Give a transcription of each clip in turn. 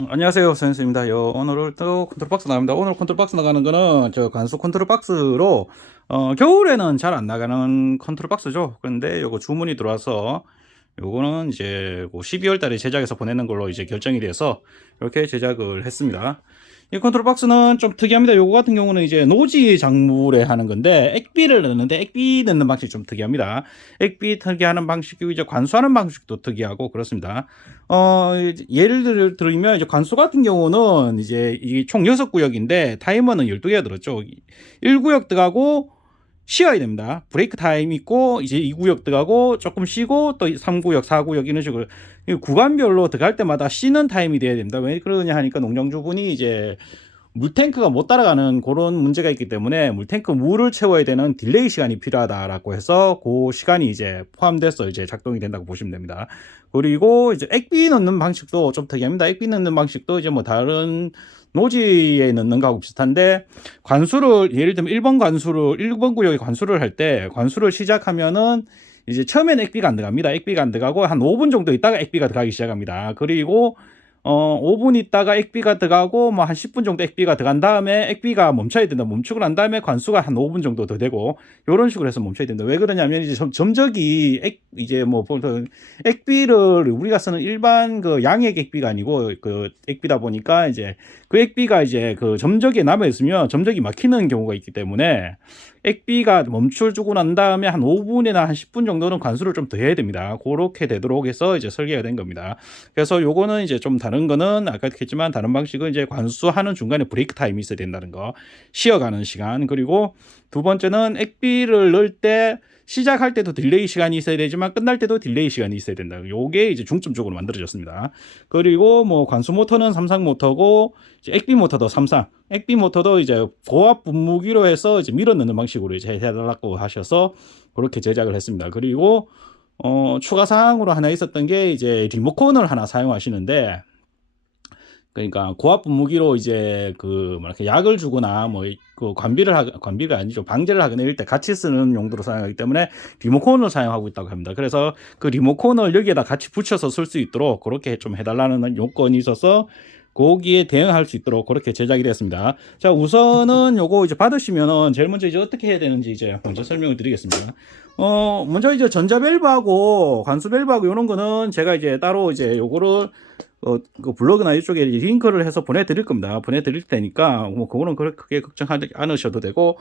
안녕하세요, 선생님입니다. 오늘 또 컨트롤 박스 나갑니다. 오늘 컨트롤 박스 나가는 거는 저 관수 컨트롤 박스로 겨울에는 잘 안 나가는 컨트롤 박스죠. 그런데 요거 주문이 들어와서 요거는 이제 12월 달에 제작해서 보내는 걸로 이제 결정이 돼서 이렇게 제작을 했습니다. 이 컨트롤 박스는 좀 특이합니다. 요거 같은 경우는 이제 노지 작물에 하는 건데 액비를 넣는데 액비 넣는 방식이 좀 특이합니다. 액비 특이하는 방식이고 이제 관수하는 방식도 특이하고 그렇습니다. 예를 들면 이제 관수 같은 경우는 이제 이게 총 6구역인데 타이머는 12개가 들었죠. 1구역 들어가고 쉬어야 됩니다. 브레이크 타임 있고 이제 2구역 들어가고 조금 쉬고 또 3구역, 4구역 이런 식으로 구간별로 들어갈 때마다 쉬는 타임이 돼야 됩니다. 왜 그러냐 하니까 농장주분이 이제 물탱크가 못 따라가는 그런 문제가 있기 때문에 물탱크 물을 채워야 되는 딜레이 시간이 필요하다라고 해서 그 시간이 이제 포함돼서 이제 작동이 된다고 보시면 됩니다. 그리고 이제 액비 넣는 방식도 좀 특이합니다. 액비 넣는 방식도 이제 뭐 다른 노지에 넣는 거하고 비슷한데 관수를 예를 들면 1번 구역에 관수를 할 때 관수를 시작하면은 이제 처음에는 액비가 안 들어갑니다. 액비가 안 들어가고 한 5분 정도 있다가 액비가 들어가기 시작합니다. 그리고 5분 있다가 액비가 들어가고 뭐 한 10분 정도 액비가 들어간 다음에 액비가 멈춰야 된다. 멈추고 난 다음에 관수가 한 5분 정도 더 되고 요런 식으로 해서 멈춰야 된다. 왜 그러냐면 이제 점적이 이제 뭐 보통 액비를 우리가 쓰는 일반 그 양액 액비가 아니고 그 액비다 보니까 이제 그 액비가 이제 그 점적에 남아 있으면 점적이 막히는 경우가 있기 때문에 액비가 멈춰주고 난 다음에 한 5분이나 한 10분 정도는 관수를 좀 더 해야 됩니다. 그렇게 되도록 해서 이제 설계가 된 겁니다. 그래서 요거는 이제 좀 다른 거는 아까 했지만 다른 방식은 이제 관수하는 중간에 브레이크 타임이 있어야 된다는 거, 쉬어가는 시간. 그리고 두 번째는 액비를 넣을 때 시작할 때도 딜레이 시간이 있어야 되지만 끝날 때도 딜레이 시간이 있어야 된다. 요게 이제 중점적으로 만들어졌습니다. 그리고 뭐 관수 모터는 삼상 모터고 이제 액비 모터도 삼상, 액비 모터도 이제 고압 분무기로 해서 이제 밀어 넣는 방식으로 이제 해달라고 하셔서 그렇게 제작을 했습니다. 그리고 추가 사항으로 하나 있었던 게 이제 리모컨을 하나 사용하시는데 그러니까 고압 분무기로 이제 그 뭐랄까 약을 주거나 뭐 그 관비가 아니죠, 방제를 하거나 이럴 때 같이 쓰는 용도로 사용하기 때문에 리모컨을 사용하고 있다고 합니다. 그래서 그 리모컨을 여기에다 같이 붙여서 쓸 수 있도록 그렇게 좀 해달라는 요건이 있어서 거기에 대응할 수 있도록 그렇게 제작이 됐습니다. 자, 우선은 요거 이제 받으시면은 제일 먼저 이제 어떻게 해야 되는지 이제 먼저 설명을 드리겠습니다. 먼저 이제 전자 밸브하고 관수 밸브하고 이런 거는 제가 이제 따로 이제 요거를 그 블로그나 이쪽에 링크를 해서 보내드릴 겁니다. 보내드릴 테니까 뭐 그거는 크게 걱정하지 않으셔도 되고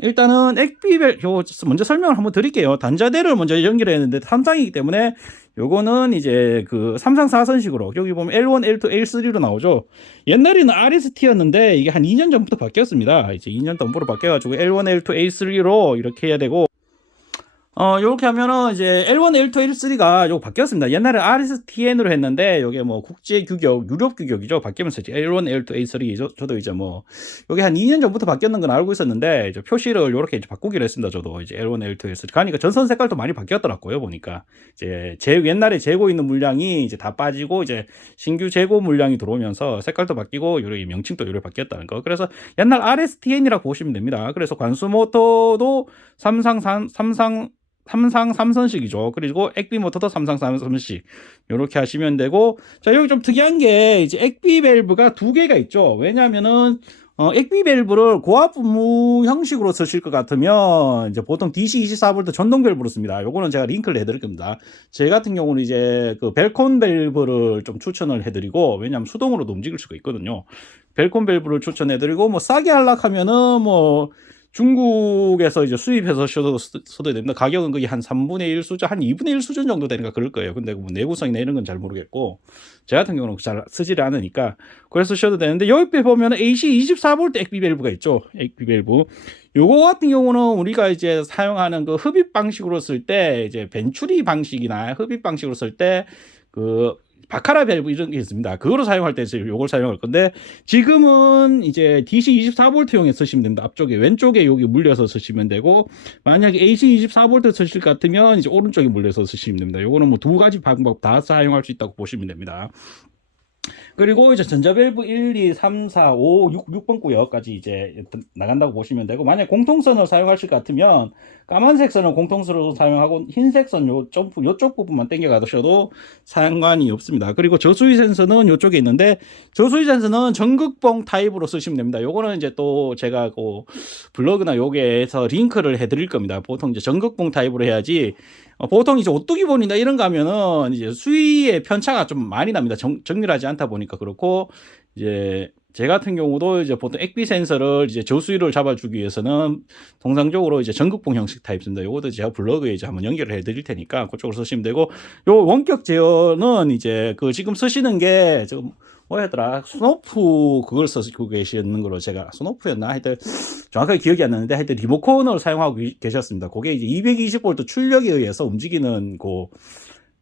일단은 액비별 먼저 설명을 한번 드릴게요. 단자대를 먼저 연결해야 하는데 삼상이기 때문에 요거는 이제 그 삼상 4선식으로 여기 보면 L1, L2, L3로 나오죠. 옛날에는 RST였는데 이게 한 2년 전부터 바뀌었습니다. 이제 2년 전부터 바뀌어가지고 L1, L2, L3로 이렇게 해야 되고 요렇게 하면은 이제 L1, L2, L3가 요거 바뀌었습니다. 옛날에 RSTN으로 했는데 요게 뭐 국제 규격, 유럽 규격이죠. 바뀌면서 이제 L1, L2, L3 저도 이제 뭐 요게 한 2년 전부터 바뀌었는 건 알고 있었는데 이제 표시를 요렇게 이제 바꾸기로 했습니다. 저도 이제 L1, L2, L3 가니까 전선 색깔도 많이 바뀌었더라고요. 보니까 이제 옛날에 재고 있는 물량이 이제 다 빠지고 이제 신규 재고 물량이 들어오면서 색깔도 바뀌고 요렇게 명칭도 요렇게 바뀌었다는 거. 그래서 옛날 RSTN이라고 보시면 됩니다. 그래서 관수 모터도 삼상 3선식이죠. 그리고 액비 모터도 3선식 이렇게 하시면 되고, 자, 여기 좀 특이한 게 이제 액비 밸브가 두 개가 있죠. 왜냐면은 액비 밸브를 고압 분무 형식으로 쓰실 것 같으면 이제 보통 DC24V 전동 밸브로 씁니다. 요거는 제가 링크를 해드릴 겁니다. 제 같은 경우는 이제 그 벨콘 밸브를 좀 추천을 해드리고, 왜냐하면 수동으로도 움직일 수가 있거든요. 벨콘 밸브를 추천해드리고, 뭐 싸게 하려고 하면은 뭐 중국에서 이제 수입해서 써도 됩니다. 가격은 거의 한 3분의 1 수준, 한 2분의 1 수준 정도 되니까 그럴 거예요. 근데 뭐 내구성이나 이런 건 잘 모르겠고, 제 같은 경우는 잘 쓰지를 않으니까, 그래서 쓰셔도 되는데, 여기 보면 AC 24V 액비 밸브가 있죠. 액비 밸브. 요거 같은 경우는 우리가 이제 사용하는 그 흡입 방식으로 쓸 때, 이제 벤추리 방식이나 흡입 방식으로 쓸 때, 바카라 밸브 이런 게 있습니다. 그거로 사용할 때 이걸 사용할 건데 지금은 이제 DC 24V용에 쓰시면 됩니다. 앞쪽에 왼쪽에 여기 물려서 쓰시면 되고, 만약에 AC 24V 쓰실 것 같으면 이제 오른쪽에 물려서 쓰시면 됩니다. 요거는 뭐 두 가지 방법 다 사용할 수 있다고 보시면 됩니다. 그리고 이제 전자밸브 1, 2, 3, 4, 5, 6번 구역까지 이제 나간다고 보시면 되고, 만약 공통선을 사용하실 것 같으면 까만색 선을 공통선으로 사용하고 흰색 선 요쪽 부분만 당겨 가셔도 상관이 없습니다. 그리고 저수위 센서는 요쪽에 있는데, 저수위 센서는 전극봉 타입으로 쓰시면 됩니다. 요거는 이제 또 제가 그 블로그나 요게에서 링크를 해드릴 겁니다. 보통 이제 전극봉 타입으로 해야지, 보통 이제 오뚜기본이나 이런 거 하면은 이제 수위의 편차가 좀 많이 납니다. 정밀하지 않다 보니까 그렇고, 이제 제 같은 경우도 이제 보통 액비 센서를 이제 저수위를 잡아주기 위해서는 통상적으로 이제 전극봉 형식 타입입니다. 요것도 제가 블로그에 이제 한번 연결을 해드릴 테니까 그쪽으로 쓰시면 되고, 요 원격 제어는 이제 그 지금 쓰시는 게 좀 뭐였더라, 스노프 그걸 쓰고 계시는 걸로, 제가 스노프였나 하여튼 정확하게 기억이 안 나는데, 하여튼 리모컨을 사용하고 계셨습니다. 그게 이제 220V 출력에 의해서 움직이는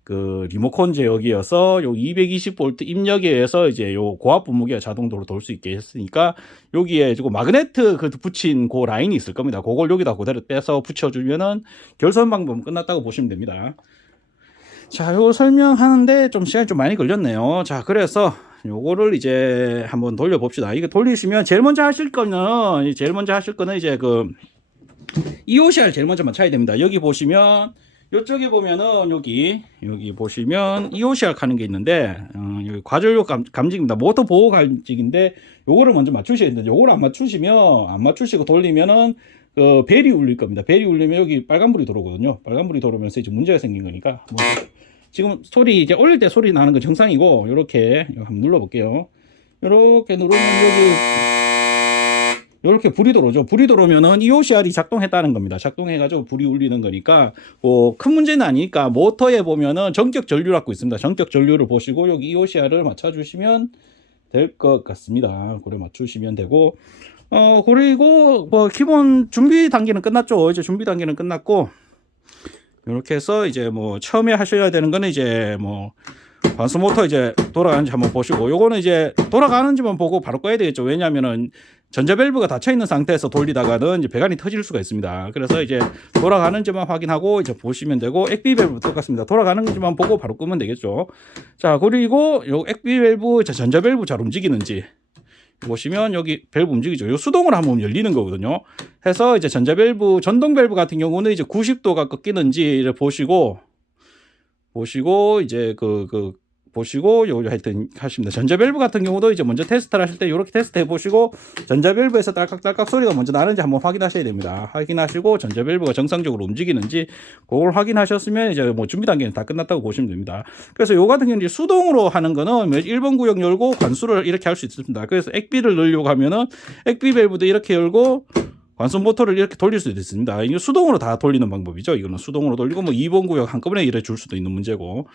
그 리모컨 제어기여서 요 220V 입력에 의해서 이제 요 고압 분무기가 자동으로 돌 수 있게 했으니까, 여기에 지금 마그네트 그 붙인 그 라인이 있을 겁니다. 그걸 여기다 그대로 빼서 붙여주면은 결선 방법은 끝났다고 보시면 됩니다. 자, 요거 설명하는데 좀 시간이 좀 많이 걸렸네요. 자, 그래서 요거를 이제 한번 돌려봅시다. 이거 돌리시면 제일 먼저 하실 거는 이제 그 EOCR 제일 먼저 맞춰야 됩니다. 여기 보시면, 요쪽에 보면은 여기 보시면 EOCR 하는 게 있는데, 여기 과전력 감지기입니다. 모터 보호 감지기인데, 요거를 먼저 맞추셔야 되는데, 요거를 안 맞추시고 돌리면은 그 벨이 울릴 겁니다. 벨이 울리면 여기 빨간불이 들어오거든요. 빨간불이 들어오면서 이제 문제가 생긴 거니까, 지금 소리 이제 올릴 때 소리 나는 거 정상이고, 요렇게 한번 눌러볼게요. 요렇게 누르면 요렇게 불이 들어오죠. 불이 들어오면은 EOCR이 작동했다는 겁니다. 작동해가지고 불이 울리는 거니까, 큰 문제는 아니니까, 모터에 보면은 전격 전류라고 있습니다. 전격 전류를 보시고 여기 EOCR을 맞춰주시면 될 것 같습니다. 그래 맞추시면 되고, 그리고 뭐 기본 준비 단계는 끝났죠. 이제 준비 단계는 끝났고, 이렇게 해서 이제 뭐 처음에 하셔야 되는 거는 이제 뭐 관수 모터 이제 돌아가는지 한번 보시고, 요거는 이제 돌아가는지만 보고 바로 꺼야 되겠죠. 왜냐면은 전자밸브가 닫혀 있는 상태에서 돌리다가는 이제 배관이 터질 수가 있습니다. 그래서 이제 돌아가는지만 확인하고 이제 보시면 되고, 액비 밸브 똑같습니다. 돌아가는지만 보고 바로 끄면 되겠죠. 자, 그리고 요 액비 밸브, 전자밸브 잘 움직이는지 보시면 여기 밸브 움직이죠. 요 수동으로 한번 열리는 거거든요. 해서 이제 전자밸브, 전동 밸브 같은 경우는 이제 90도가 꺾이는지를 보시고 이제 보시고 요 하여튼 하십니다. 전자밸브 같은 경우도 이제 먼저 테스트를 하실 때 이렇게 테스트 해보시고, 전자밸브에서 딸깍딸깍 소리가 먼저 나는지 한번 확인하셔야 됩니다. 확인하시고 전자밸브가 정상적으로 움직이는지 그걸 확인하셨으면 이제 뭐 준비 단계는 다 끝났다고 보시면 됩니다. 그래서 요 같은 경우는 수동으로 하는 거는 1번 구역 열고 관수를 이렇게 할 수 있습니다. 그래서 액비를 넣으려고 하면은 액비 밸브도 이렇게 열고 관수 모터를 이렇게 돌릴 수도 있습니다. 이게 수동으로 다 돌리는 방법이죠. 이거는 수동으로 돌리고, 뭐 2번 구역 한꺼번에 이래 줄 수도 있는 문제고.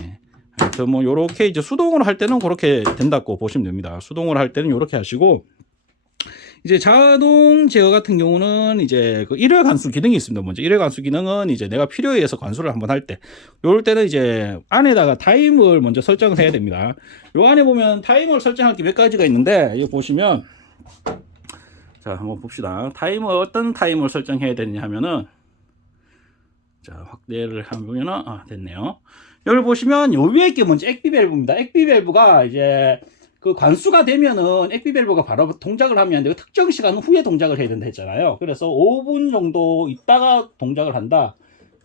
예. 하여튼 뭐 요렇게 이제 수동으로 할 때는 그렇게 된다고 보시면 됩니다. 수동으로 할 때는 요렇게 하시고, 이제 자동 제어 같은 경우는 이제 그 일회 관수 기능이 있습니다. 먼저 일회 관수 기능은 이제 내가 필요에 의해서 관수를 한번 할 때, 요럴 때는 이제 안에다가 타임을 먼저 설정을 해야 됩니다. 요 안에 보면 타이머를 설정할 게 몇 가지가 있는데, 여기 보시면, 자, 한번 봅시다. 어떤 타이머를 설정해야 되느냐 하면은, 자, 확대를 하면은, 됐네요. 여기 보시면 요 위에 게 먼저 액비 밸브입니다. 액비 밸브가 이제 그 관수가 되면은 액비 밸브가 바로 동작을 하면 안 되고, 특정 시간 후에 동작을 해야 된다 했잖아요. 그래서 5분 정도 있다가 동작을 한다.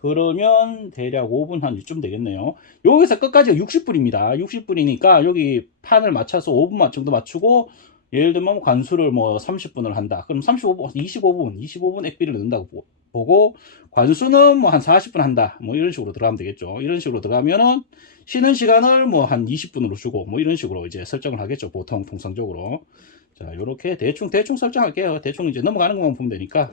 그러면 대략 5분 한 이쯤 되겠네요. 여기서 끝까지가 60분입니다. 60분이니까 여기 판을 맞춰서 5분 정도 맞추고, 예를 들면 관수를 뭐 30분을 한다. 그럼 25분 액비를 넣는다고 보고, 관수는 뭐 한 40분 한다. 뭐 이런 식으로 들어가면 되겠죠. 이런 식으로 들어가면은 쉬는 시간을 뭐 한 20분으로 주고, 뭐 이런 식으로 이제 설정을 하겠죠. 보통 통상적으로. 자, 요렇게 대충 설정할게요. 대충 이제 넘어가는 것만 보면 되니까.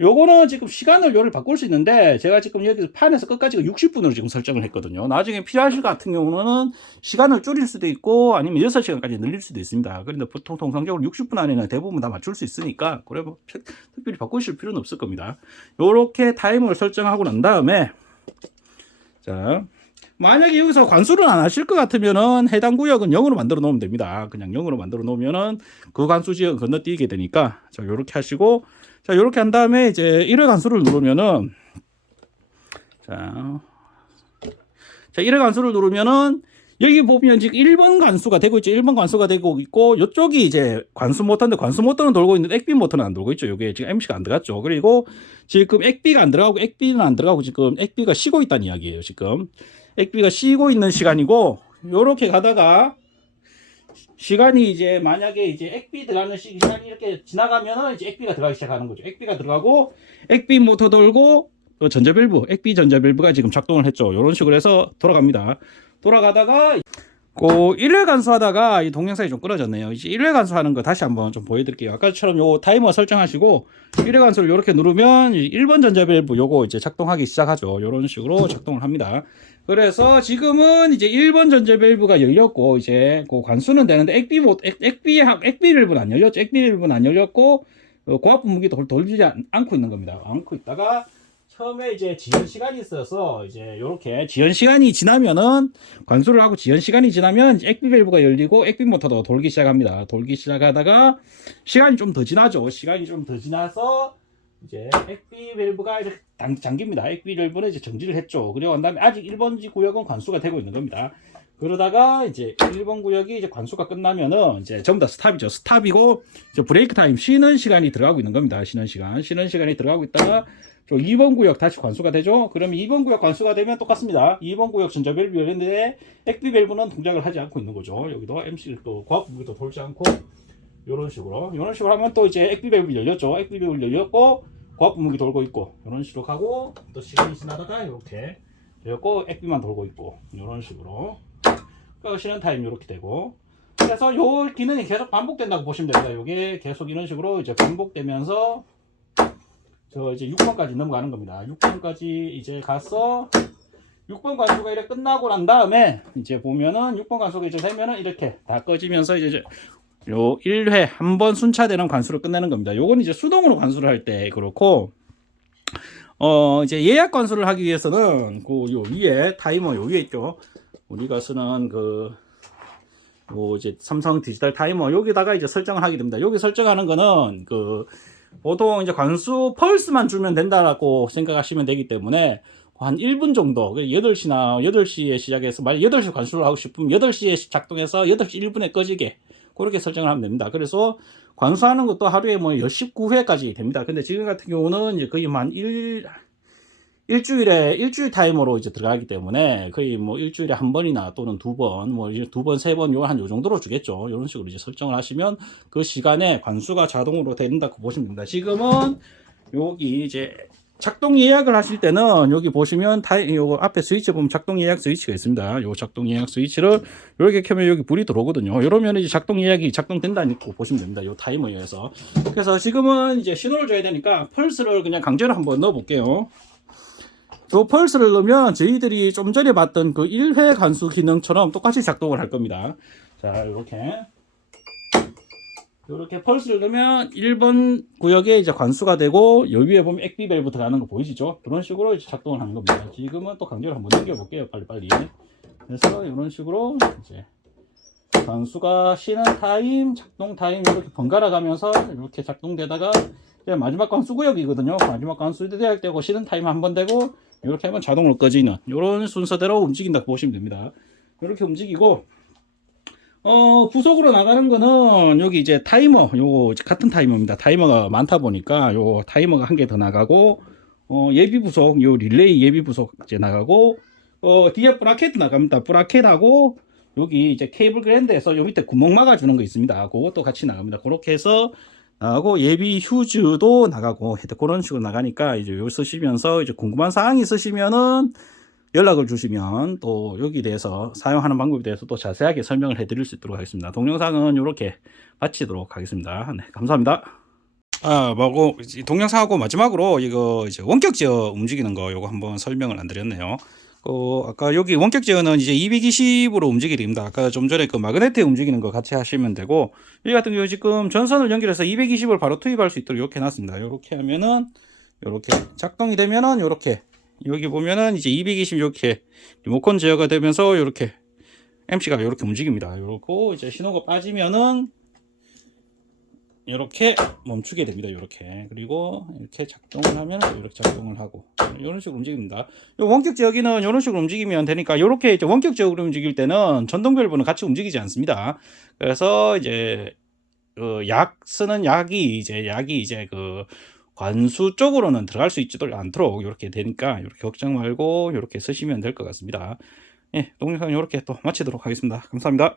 요거는 지금 시간을 요를 바꿀 수 있는데, 제가 지금 여기서 판에서 끝까지가 60분으로 지금 설정을 했거든요. 나중에 필요하실 것 같은 경우는 시간을 줄일 수도 있고, 아니면 6시간까지 늘릴 수도 있습니다. 그런데 보통 통상적으로 60분 안에는 대부분 다 맞출 수 있으니까, 그래 뭐 특별히 바꾸실 필요는 없을 겁니다. 요렇게 타이머를 설정하고 난 다음에, 자, 만약에 여기서 관수를 안 하실 것 같으면은 해당 구역은 0으로 만들어 놓으면 됩니다. 그냥 0으로 만들어 놓으면은 그 관수 지역은 건너뛰게 되니까, 자, 요렇게 하시고, 자, 요렇게 한 다음에 이제 1회 관수를 누르면은, 자, 1회 관수를 누르면은 여기 보면 지금 1번 관수가 되고 있죠. 1번 관수가 되고 있고, 이쪽이 이제 관수 모터인데, 관수 모터는 돌고 있는데, 액비 모터는 안 돌고 있죠. 이게 지금 MC가 안 들어갔죠. 그리고 지금 액비가 안 들어가고, 액비는 안 들어가고, 지금 액비가 쉬고 있다는 이야기예요. 지금. 액비가 쉬고 있는 시간이고, 요렇게 가다가, 시간이 이제 만약에 이제 액비 들어가는 시간이 이렇게 지나가면은 이제 액비가 들어가기 시작하는 거죠. 액비가 들어가고, 액비 모터 돌고, 또 전자밸브, 액비 전자밸브가 지금 작동을 했죠. 이런 식으로 해서 돌아갑니다. 돌아가다가 그 1회 간수하다가 이 동영상이 좀 끊어졌네요. 이제 1회 간수하는 거 다시 한번 좀 보여드릴게요. 아까처럼 요 타이머 설정하시고 1회 간수를 이렇게 누르면 1번 전자밸브 요거 이제 작동하기 시작하죠. 이런 식으로 작동을 합니다. 그래서 지금은 이제 1번 전자밸브가 열렸고 이제 그 관수는 되는데 액비 밸브는 안 열렸죠. 액비 밸브는 안 열렸고 고압 분무기도 돌리지 않고 있는 겁니다. 않고 있다가 처음에 이제 지연 시간이 있어서 이제 요렇게 지연 시간이 지나면은 관수를 하고 지연 시간이 지나면 액비 밸브가 열리고 액비 모터도 돌기 시작합니다. 돌기 시작하다가 시간이 좀 더 지나죠. 시간이 좀 더 지나서 이제 액비 밸브가 이렇게 잠깁니다. 액비 밸브는 이제 정지를 했죠. 그리고 난 다음에 아직 1번 구역은 관수가 되고 있는 겁니다. 그러다가 이제 1번 구역이 이제 관수가 끝나면은 이제 전부 다 스탑이죠. 스탑이고 이제 브레이크 타임 쉬는 시간이 들어가고 있는 겁니다. 쉬는 시간이 들어가고 있다가 2번 구역 다시 관수가 되죠. 그러면 2번 구역 관수가 되면 똑같습니다. 2번 구역 전자밸브 열렸는데 액비 밸브는 동작을 하지 않고 있는 거죠. 여기도 MC 또 고압 분무기도 돌지 않고 이런 식으로 하면 또 이제 액비 밸브 열렸죠. 액비 밸브 열렸고 고압 분무기 돌고 있고 이런 식으로 가고 또 시간이 지나다가 이렇게 열렸고 액비만 돌고 있고 이런 식으로 쉬는 타임 이렇게 되고 그래서 요 기능이 계속 반복된다고 보시면 됩니다. 이게 계속 이런 식으로 이제 반복되면서 저 이제 6번까지 넘어가는 겁니다. 6번까지 이제 가서 6번 관수가 이렇게 끝나고 난 다음에 이제 보면은 6번 관수가 이제 되면은 이렇게 다 꺼지면서 이제 요 1회 한 번 순차되는 관수를 끝내는 겁니다. 요건 이제 수동으로 관수를 할 때 그렇고 이제 예약 관수를 하기 위해서는 그 요 위에 타이머 요 위에 있죠. 우리가 쓰는 이제 삼성 디지털 타이머 여기다가 이제 설정을 하게 됩니다. 여기 설정하는 거는 보통 이제 관수 펄스만 주면 된다라고 생각하시면 되기 때문에 한 1분 정도 8시에 시작해서 만약 8시 관수를 하고 싶으면 8시에 작동해서 8시 1분에 꺼지게 그렇게 설정을 하면 됩니다. 그래서 관수하는 것도 하루에 뭐 19회까지 됩니다. 근데 지금 같은 경우는 이제 거의 일주일 타이머로 이제 들어가기 때문에 거의 뭐 일주일에 한 번이나 또는 두 번, 뭐 이제 두 번, 세 번, 요 정도로 주겠죠. 이런 식으로 이제 설정을 하시면 그 시간에 관수가 자동으로 된다고 보시면 됩니다. 지금은 여기 이제 작동 예약을 하실 때는 여기 보시면 요거 앞에 스위치 보면 작동 예약 스위치가 있습니다. 요 작동 예약 스위치를 이렇게 켜면 여기 불이 들어오거든요. 이러면 이제 작동 예약이 작동된다고 보시면 됩니다. 요 타이머에 의해서. 그래서 지금은 이제 신호를 줘야 되니까 펄스를 그냥 강제로 한번 넣어 볼게요. 요 펄스를 넣으면 저희들이 좀 전에 봤던 그 1회 관수 기능처럼 똑같이 작동을 할 겁니다. 자, 이렇게 펄스를 넣으면 1번 구역에 이제 관수가 되고 여 위에 보면 액비 밸브 들어가는 거 보이시죠? 그런 식으로 이제 작동을 하는 겁니다. 지금은 또 강제로 한번 넘겨 볼게요. 빨리. 그래서 이런 식으로 이제 관수가 쉬는 타임, 작동 타임 이렇게 번갈아 가면서 이렇게 작동되다가 이제 마지막 관수 구역이거든요. 마지막 관수 대학 되고 쉬는 타임 한 번 되고 이렇게 하면 자동으로 꺼지는 이런 순서대로 움직인다고 보시면 됩니다. 이렇게 움직이고 부속으로 나가는 거는 여기 이제 타이머 요 같은 타이머입니다. 타이머가 많다 보니까 요 타이머가 한 개 더 나가고 예비 부속 요 릴레이 예비 부속 이제 나가고 뒤에 브라켓 나갑니다. 브라켓하고 여기 이제 케이블 그랜드에서 요 밑에 구멍 막아주는 거 있습니다. 그것도 같이 나갑니다. 그렇게 해서 나가고 예비 휴즈도 나가고 그런 식으로 나가니까 이제 요 쓰시면서 이제 궁금한 사항이 있으시면은 연락을 주시면 또 여기 대해서 사용하는 방법에 대해서 또 자세하게 설명을 해드릴 수 있도록 하겠습니다. 동영상은 이렇게 마치도록 하겠습니다. 네, 감사합니다. 동영상하고 마지막으로 이거 이제 원격 제어 움직이는 거 요거 한번 설명을 안 드렸네요. 아까 여기 원격 제어는 이제 220으로 움직이게 됩니다. 아까 좀 전에 그 마그네틱 움직이는 거 같이 하시면 되고, 여기 같은 경우 지금 전선을 연결해서 220을 바로 투입할 수 있도록 이렇게 해놨습니다. 이렇게 하면은, 이렇게 작동이 되면은, 이렇게, 여기 보면은 이제 220 이렇게 리모컨 제어가 되면서 이렇게 MC가 이렇게 움직입니다. 이렇게 이제 신호가 빠지면은, 이렇게 멈추게 됩니다. 이렇게. 그리고 이렇게 작동을 하면 이렇게 작동을 하고 이런 식으로 움직입니다. 원격 제어기는 이런 식으로 움직이면 되니까 이렇게 이제 원격적으로 움직일 때는 전동 밸브는 같이 움직이지 않습니다. 그래서 이제 그 약 쓰는 약이 이제 그 관수 쪽으로는 들어갈 수 있지도 않도록 이렇게 되니까 이렇게 걱정 말고 이렇게 쓰시면 될 것 같습니다. 예, 동영상 이렇게 또 마치도록 하겠습니다. 감사합니다.